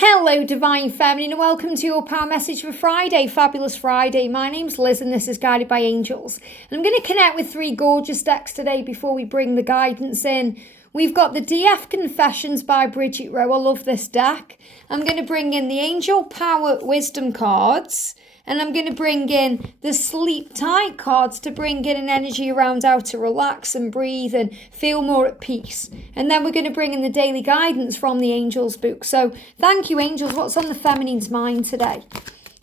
Hello, Divine Feminine, and welcome to your Power Message for Friday, Fabulous Friday. My name's Liz, and this is Guided by Angels. And I'm going to connect with three gorgeous decks today before we bring the guidance in. We've got the DF Confessions by Bridget Rau. I love this deck. I'm going to bring in the Angel Power Wisdom cards. And I'm going to bring in the Sleep Tight cards to bring in an energy around how to relax and breathe and feel more at peace. And then we're going to bring in the daily guidance from the Angels book. So thank you, Angels. What's on the feminine's mind today?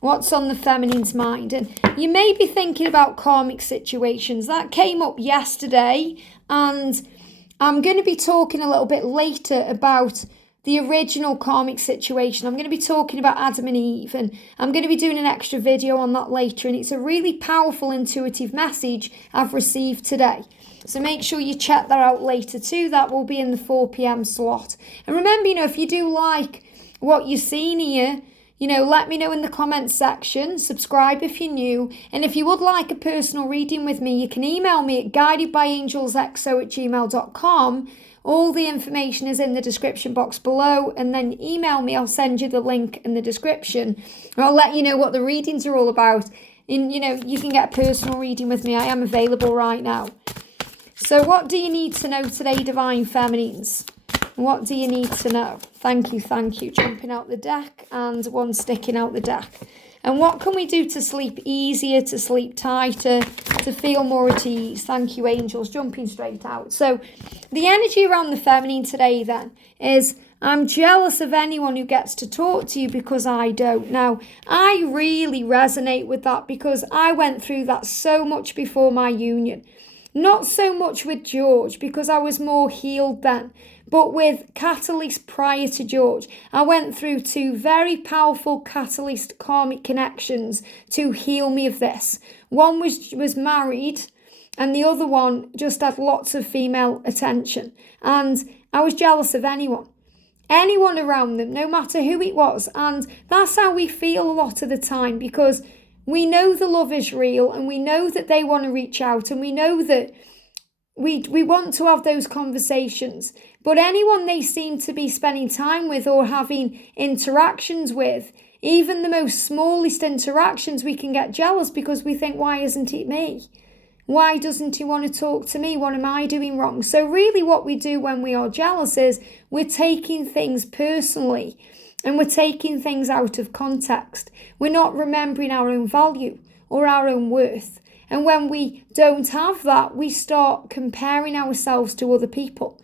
What's on the feminine's mind? And you may be thinking about karmic situations. That came up yesterday. And I'm going to be talking a little bit later about the original karmic situation. I'm going to be talking about Adam and Eve, and I'm going to be doing an extra video on that later, and it's a really powerful intuitive message I've received today. So make sure you check that out later too. That will be in the 4 p.m. slot. And remember, if you do like what you've seen here, let me know in the comments section. Subscribe if you're new. And if you would like a personal reading with me, you can email me at guidedbyangelsxo@gmail.com. All the information is in the description box below, and then email me. I'll send you the link in the description. And I'll let you know what the readings are all about. And, you can get a personal reading with me. I am available right now. So what do you need to know today, Divine Feminines? What do you need to know? Thank you. Jumping out the deck and one sticking out the deck. And what can we do to sleep easier, to sleep tighter, to feel more at ease? Thank you, Angels. Jumping straight out. So the energy around the feminine today then is, I'm jealous of anyone who gets to talk to you because I don't. Now, I really resonate with that because I went through that so much before my union. Not so much with George because I was more healed then, but with Catalyst prior to George. I went through two very powerful Catalyst karmic connections to heal me of this. One was married and the other one just had lots of female attention. And I was jealous of anyone around them, no matter who it was. And that's how we feel a lot of the time because we know the love is real and we know that they want to reach out and we know that we want to have those conversations. But anyone they seem to be spending time with or having interactions with, even the most smallest interactions, we can get jealous because we think, why isn't it me? Why doesn't he want to talk to me? What am I doing wrong? So really what we do when we are jealous is we're taking things personally. And we're taking things out of context. We're not remembering our own value or our own worth. And when we don't have that, we start comparing ourselves to other people.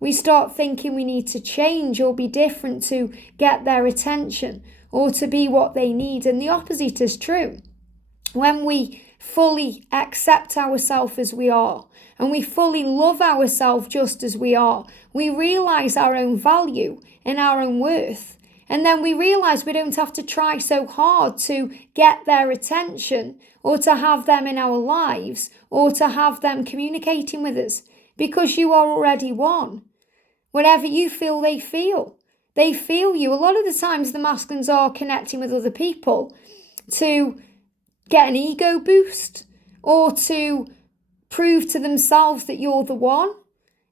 We start thinking we need to change or be different to get their attention or to be what they need. And the opposite is true. When we fully accept ourselves as we are and we fully love ourselves just as we are, we realize our own value and our own worth. And then we realise we don't have to try so hard to get their attention or to have them in our lives or to have them communicating with us because you are already one. Whatever you feel, they feel. They feel you. A lot of the times the masculines are connecting with other people to get an ego boost or to prove to themselves that you're the one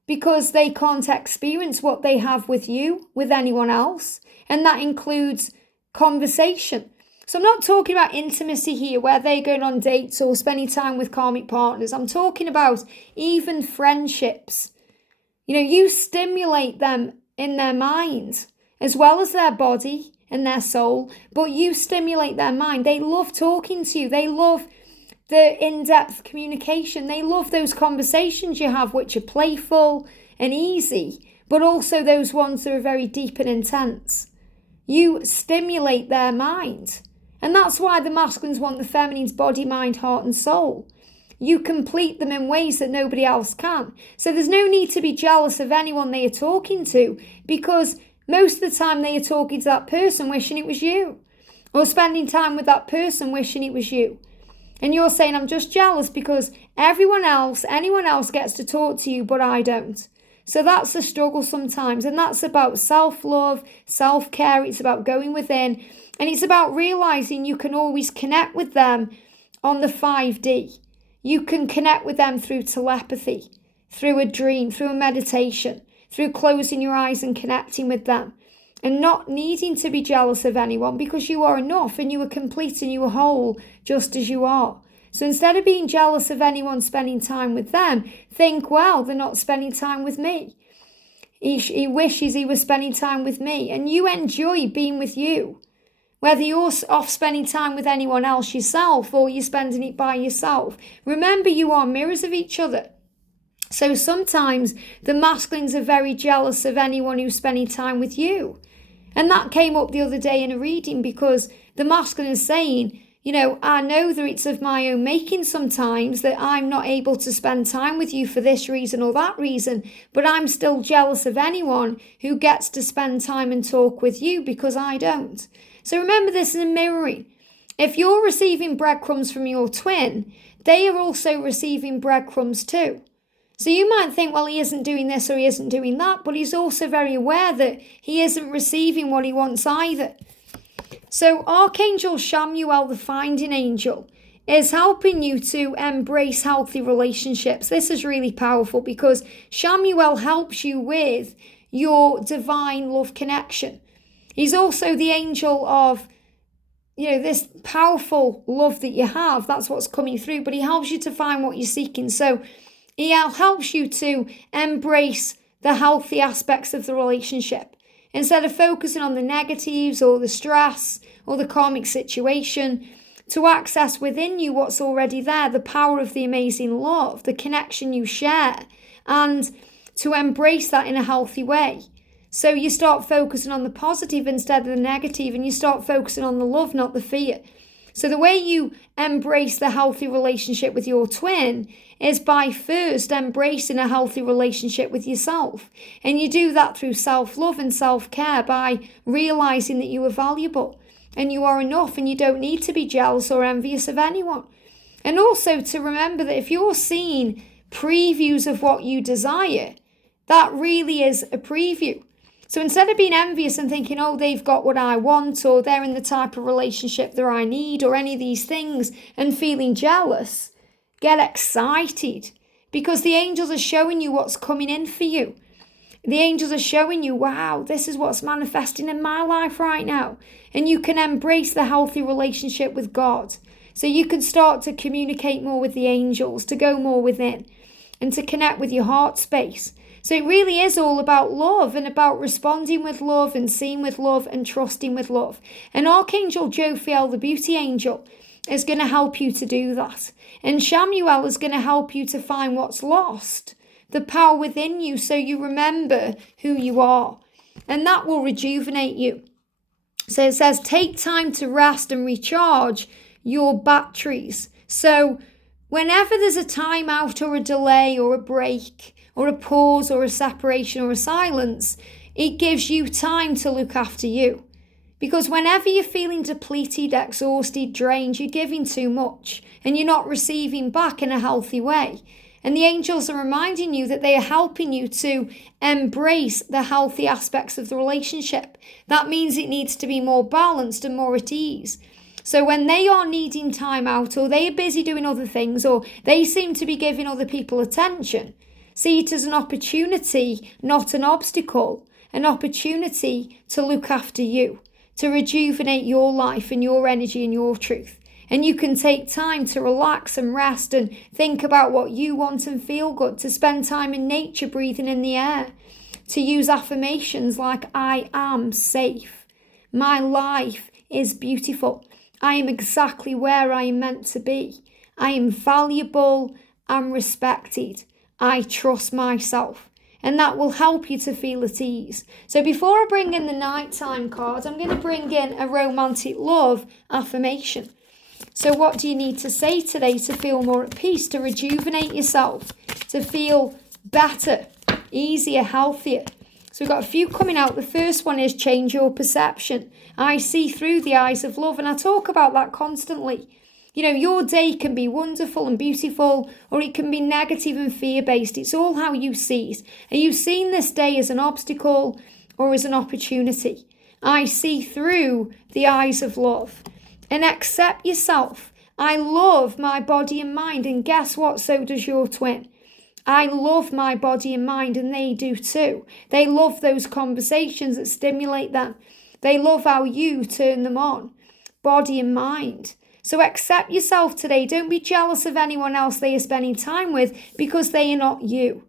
because they can't experience what they have with you, with anyone else. And that includes conversation. So I'm not talking about intimacy here where they're going on dates or spending time with karmic partners. I'm talking about even friendships. You stimulate them in their mind as well as their body and their soul, but you stimulate their mind. They love talking to you. They love the in-depth communication. They love those conversations you have which are playful and easy, but also those ones that are very deep and intense. You stimulate their mind. And that's why the masculines want the feminine's body, mind, heart and soul. You complete them in ways that nobody else can. So there's no need to be jealous of anyone they are talking to because most of the time they are talking to that person wishing it was you or spending time with that person wishing it was you. And you're saying, I'm just jealous because anyone else gets to talk to you, but I don't. So that's a struggle sometimes. And that's about self-love, self-care. It's about going within. And it's about realizing you can always connect with them on the 5D. You can connect with them through telepathy, through a dream, through a meditation, through closing your eyes and connecting with them. and not needing to be jealous of anyone because you are enough and you are complete and you are whole just as you are. So instead of being jealous of anyone spending time with them, think, well, they're not spending time with me. He wishes he was spending time with me, and you enjoy being with you. Whether you're off spending time with anyone else yourself or you're spending it by yourself, remember you are mirrors of each other. So sometimes the masculines are very jealous of anyone who's spending time with you. And that came up the other day in a reading because the masculine is saying, I know that it's of my own making sometimes that I'm not able to spend time with you for this reason or that reason, but I'm still jealous of anyone who gets to spend time and talk with you because I don't. So remember this in mirroring. If you're receiving breadcrumbs from your twin, they are also receiving breadcrumbs too. So you might think, well, he isn't doing this or he isn't doing that, but he's also very aware that he isn't receiving what he wants either. So Archangel Chamuel, the finding angel, is helping you to embrace healthy relationships. This is really powerful because Chamuel helps you with your divine love connection. He's also the angel of, this powerful love that you have. That's what's coming through, but he helps you to find what you're seeking. So he helps you to embrace the healthy aspects of the relationship. Instead of focusing on the negatives or the stress or the karmic situation, to access within you what's already there, the power of the amazing love, the connection you share, and to embrace that in a healthy way. So you start focusing on the positive instead of the negative, and you start focusing on the love, not the fear. So the way you embrace the healthy relationship with your twin is by first embracing a healthy relationship with yourself. And you do that through self-love and self-care by realizing that you are valuable and you are enough and you don't need to be jealous or envious of anyone. And also to remember that if you're seeing previews of what you desire, that really is a preview. So instead of being envious and thinking, oh, they've got what I want, or they're in the type of relationship that I need, or any of these things, and feeling jealous, get excited because the angels are showing you what's coming in for you. The angels are showing you, wow, this is what's manifesting in my life right now. And you can embrace the healthy relationship with God. So you can start to communicate more with the angels, to go more within, and to connect with your heart space. So it really is all about love and about responding with love and seeing with love and trusting with love. And Archangel Jophiel, the beauty angel, is going to help you to do that. And Chamuel is going to help you to find what's lost, the power within you, so you remember who you are. And that will rejuvenate you. So it says, take time to rest and recharge your batteries. So whenever there's a time out or a delay or a break, or a pause or a separation or a silence, it gives you time to look after you. Because whenever you're feeling depleted, exhausted, drained, you're giving too much and you're not receiving back in a healthy way. And the angels are reminding you that they are helping you to embrace the healthy aspects of the relationship. That means it needs to be more balanced and more at ease. So when they are needing time out, or they are busy doing other things, or they seem to be giving other people attention, see it as an opportunity, not an obstacle, an opportunity to look after you, to rejuvenate your life and your energy and your truth. And you can take time to relax and rest and think about what you want and feel good, to spend time in nature, breathing in the air, to use affirmations like, I am safe. My life is beautiful. I am exactly where I am meant to be. I am valuable and respected. I trust myself, and that will help you to feel at ease. So before I bring in the nighttime card, I'm going to bring in a romantic love affirmation. So what do you need to say today to feel more at peace, to rejuvenate yourself, to feel better, easier, healthier? So we've got a few coming out. The first one is change your perception. I see through the eyes of love, and I talk about that constantly. Your day can be wonderful and beautiful, or it can be negative and fear-based. It's all how you see it. Are you seeing this day as an obstacle or as an opportunity? I see through the eyes of love. And accept yourself. I love my body and mind, and guess what? So does your twin. I love my body and mind, and they do too. They love those conversations that stimulate them. They love how you turn them on, body and mind. So accept yourself today. Don't be jealous of anyone else they are spending time with, because they are not you.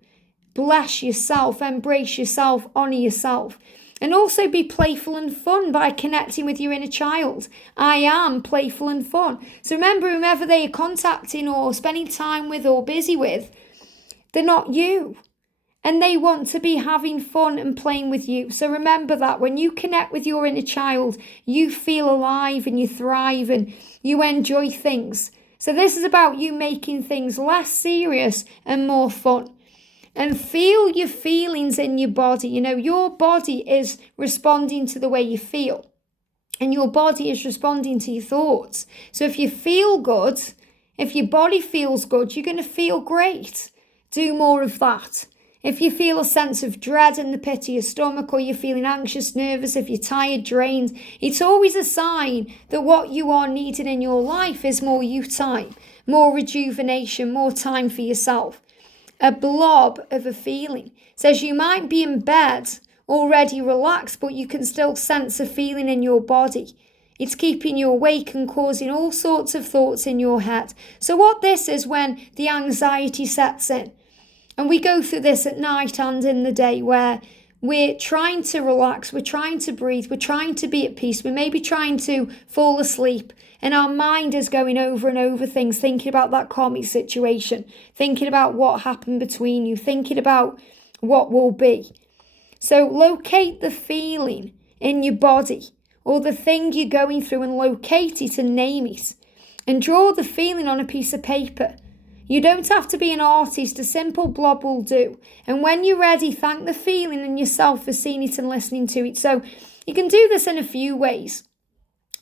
Bless yourself, embrace yourself, honor yourself. And also be playful and fun by connecting with your inner child. I am playful and fun. So remember, whomever they are contacting or spending time with or busy with, they're not you. And they want to be having fun and playing with you. So remember that when you connect with your inner child, you feel alive and you thrive and you enjoy things. So this is about you making things less serious and more fun. And feel your feelings in your body. You know, your body is responding to the way you feel. And your body is responding to your thoughts. So if you feel good, if your body feels good, you're going to feel great. Do more of that. If you feel a sense of dread in the pit of your stomach, or you're feeling anxious, nervous, if you're tired, drained, it's always a sign that what you are needing in your life is more you time, more rejuvenation, more time for yourself. A blob of a feeling says you might be in bed already relaxed, but you can still sense a feeling in your body. It's keeping you awake and causing all sorts of thoughts in your head. So what this is when the anxiety sets in. And we go through this at night and in the day, where we're trying to relax, we're trying to breathe, we're trying to be at peace, we may be trying to fall asleep, and our mind is going over and over things, thinking about that karmic situation, thinking about what happened between you, thinking about what will be. So locate the feeling in your body or the thing you're going through, and locate it and name it. And draw the feeling on a piece of paper. You don't have to be an artist, a simple blob will do. And when you're ready, thank the feeling and yourself for seeing it and listening to it. So you can do this in a few ways.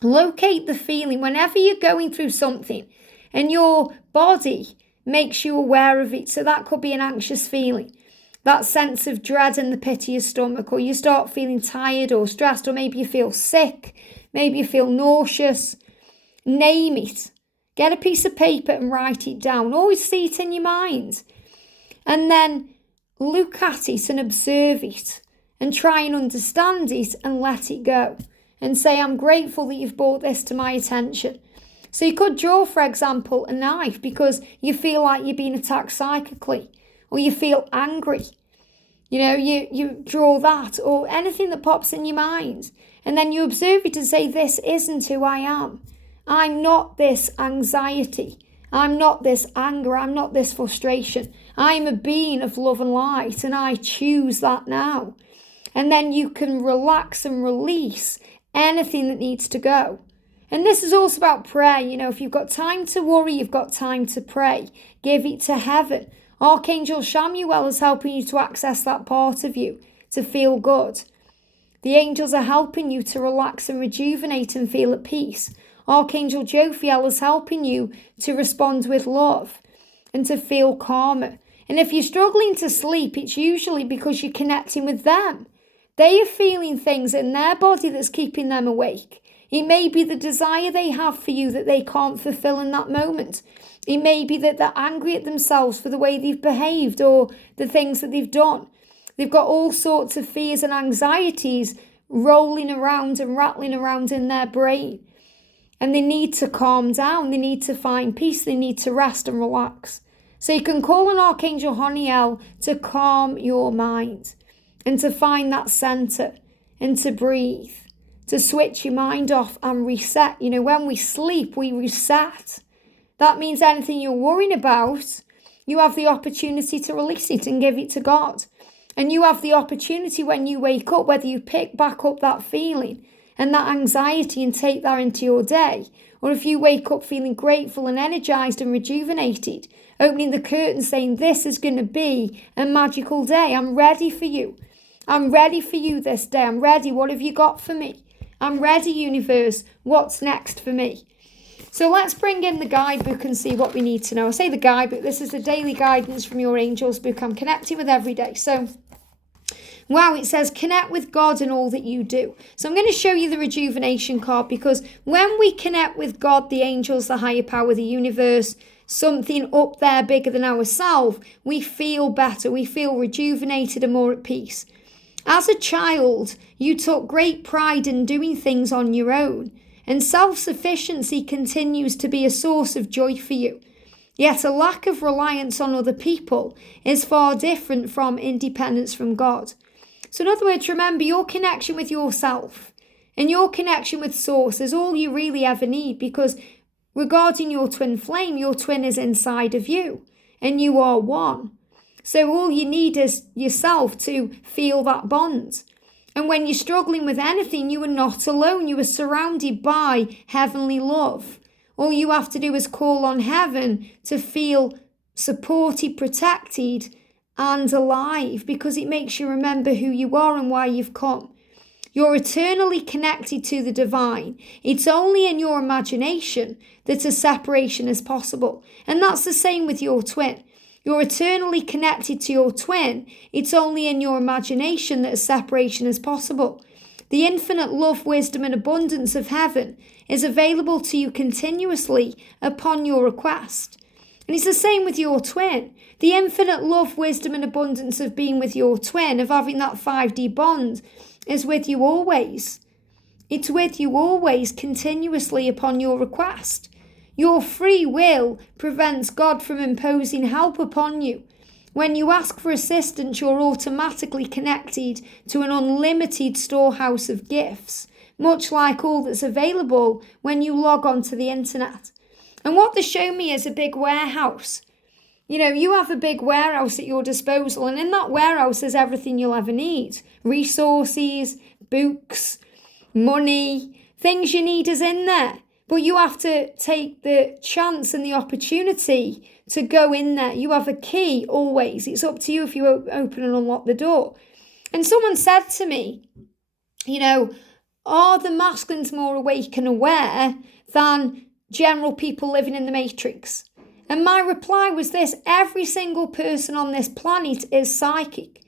Locate the feeling whenever you're going through something and your body makes you aware of it. So that could be an anxious feeling, that sense of dread in the pit of your stomach, or you start feeling tired or stressed, or maybe you feel sick, maybe you feel nauseous. Name it. Get a piece of paper and write it down. Always see it in your mind. And then look at it and observe it and try and understand it and let it go. And say, I'm grateful that you've brought this to my attention. So you could draw, for example, a knife because you feel like you're being attacked psychically, or you feel angry. You know, you draw that, or anything that pops in your mind. And then you observe it and say, this isn't who I am. I'm not this anxiety. I'm not this anger. I'm not this frustration. I'm a being of love and light, and I choose that now. And then you can relax and release anything that needs to go. And this is also about prayer. You know, if you've got time to worry, you've got time to pray. Give it to heaven. Archangel Chamuel is helping you to access that part of you, to feel good. The angels are helping you to relax and rejuvenate and feel at peace. Archangel Jophiel is helping you to respond with love and to feel calmer. And if you're struggling to sleep, it's usually because you're connecting with them. They are feeling things in their body that's keeping them awake. It may be the desire they have for you that they can't fulfill in that moment. It may be that they're angry at themselves for the way they've behaved or the things that they've done. They've got all sorts of fears and anxieties rolling around and rattling around in their brain. And they need to calm down. They need to find peace. They need to rest and relax. So you can call on Archangel Haniel to calm your mind and to find that center and to breathe, to switch your mind off and reset. You know, when we sleep, we reset. That means anything you're worrying about, you have the opportunity to release it and give it to God. And you have the opportunity when you wake up, whether you pick back up that feeling and that anxiety and take that into your day, or if you wake up feeling grateful and energized and rejuvenated, opening the curtain saying, this is going to be a magical day. I'm ready for you. I'm ready for you this day. I'm ready. What have you got for me? I'm ready, universe. What's next for me? So let's bring in the guidebook and see what we need to know. I say the guidebook. This is the daily guidance from your angels book I'm connecting with every day. So wow, it says connect with God in all that you do. So I'm going to show you the rejuvenation card, because when we connect with God, the angels, the higher power, the universe, something up there bigger than ourselves, we feel better, we feel rejuvenated and more at peace. As a child, you took great pride in doing things on your own, and self-sufficiency continues to be a source of joy for you. Yet a lack of reliance on other people is far different from independence from God. So in other words, remember, your connection with yourself and your connection with Source is all you really ever need, because regarding your twin flame, your twin is inside of you and you are one. So all you need is yourself to feel that bond. And when you're struggling with anything, you are not alone. You are surrounded by heavenly love. All you have to do is call on heaven to feel supported, protected, and alive, because it makes you remember who you are and why you've come. You're eternally connected to the divine. It's only in your imagination that a separation is possible. And that's the same with your twin. You're eternally connected to your twin. It's only in your imagination that a separation is possible. The infinite love, wisdom, and abundance of heaven is available to you continuously upon your request. And it's the same with your twin. The infinite love, wisdom, and abundance of being with your twin, of having that 5D bond, is with you always. It's with you always, continuously upon your request. Your free will prevents God from imposing help upon you. When you ask for assistance, you're automatically connected to an unlimited storehouse of gifts, much like all that's available when you log onto the internet. And what they show me is a big warehouse. You know, you have a big warehouse at your disposal, and in that warehouse is everything you'll ever need. Resources, books, money, things you need is in there. But you have to take the chance and the opportunity to go in there. You have a key always. It's up to you if you open and unlock the door. And someone said to me, you know, are the masculines more awake and aware than general people living in the matrix? And my reply was this: every single person on this planet is psychic.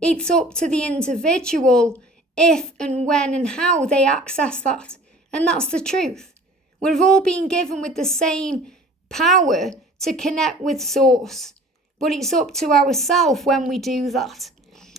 It's up to the individual if and when and how they access that. And that's the truth. We've all been given with the same power to connect with Source, but it's up to ourselves when we do that.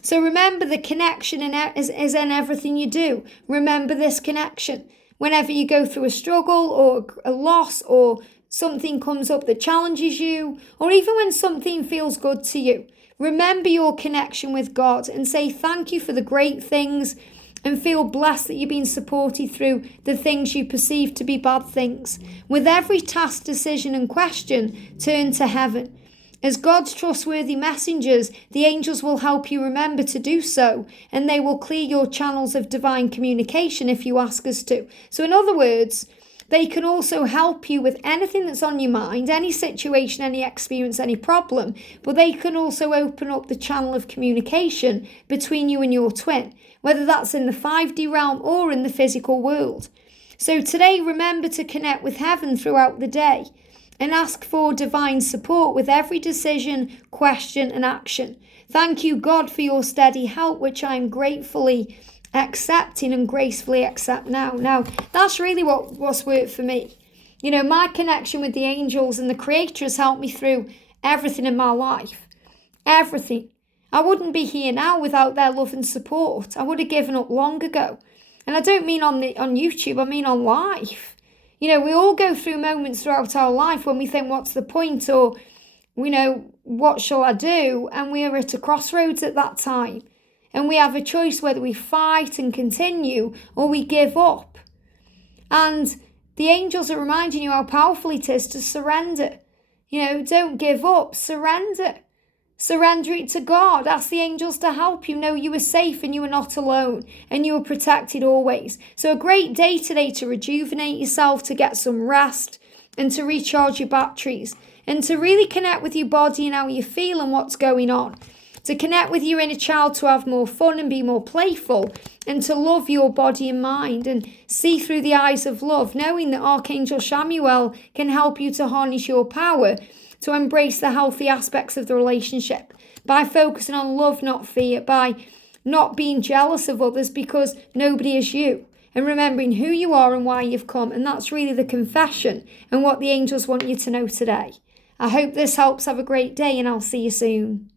So remember, the connection is in everything you do. Remember this connection. Whenever you go through a struggle or a loss, or something comes up that challenges you, or even when something feels good to you, remember your connection with God and say thank you for the great things, and feel blessed that you've been supported through the things you perceive to be bad things. With every task, decision, and question, turn to heaven. As God's trustworthy messengers, the angels will help you remember to do so, and they will clear your channels of divine communication if you ask us to. So in other words, they can also help you with anything that's on your mind, any situation, any experience, any problem, but they can also open up the channel of communication between you and your twin, whether that's in the 5D realm or in the physical world. So today, remember to connect with heaven throughout the day and ask for divine support with every decision, question, and action. Thank you, God, for your steady help, which I am gratefully accepting and gracefully accept now. Now, that's really what's worked for me. You know, my connection with the angels and the Creator has helped me through everything in my life. Everything. I wouldn't be here now without their love and support. I would have given up long ago. And I don't mean on YouTube, I mean on life. You know, we all go through moments throughout our life when we think, what's the point? Or, you know, what shall I do? And we are at a crossroads at that time. And we have a choice whether we fight and continue or we give up. And the angels are reminding you how powerful it is to surrender. You know, don't give up, surrender. Surrender it to God. Ask the angels to help you. Know you are safe and you are not alone and you are protected always. So a great day today to rejuvenate yourself, to get some rest and to recharge your batteries and to really connect with your body and how you feel and what's going on. To connect with your inner child, to have more fun and be more playful, and to love your body and mind and see through the eyes of love, knowing that Archangel Chamuel can help you to harness your power to embrace the healthy aspects of the relationship by focusing on love, not fear, by not being jealous of others because nobody is you, and remembering who you are and why you've come. And that's really the confession and what the angels want you to know today. I hope this helps. Have a great day, and I'll see you soon.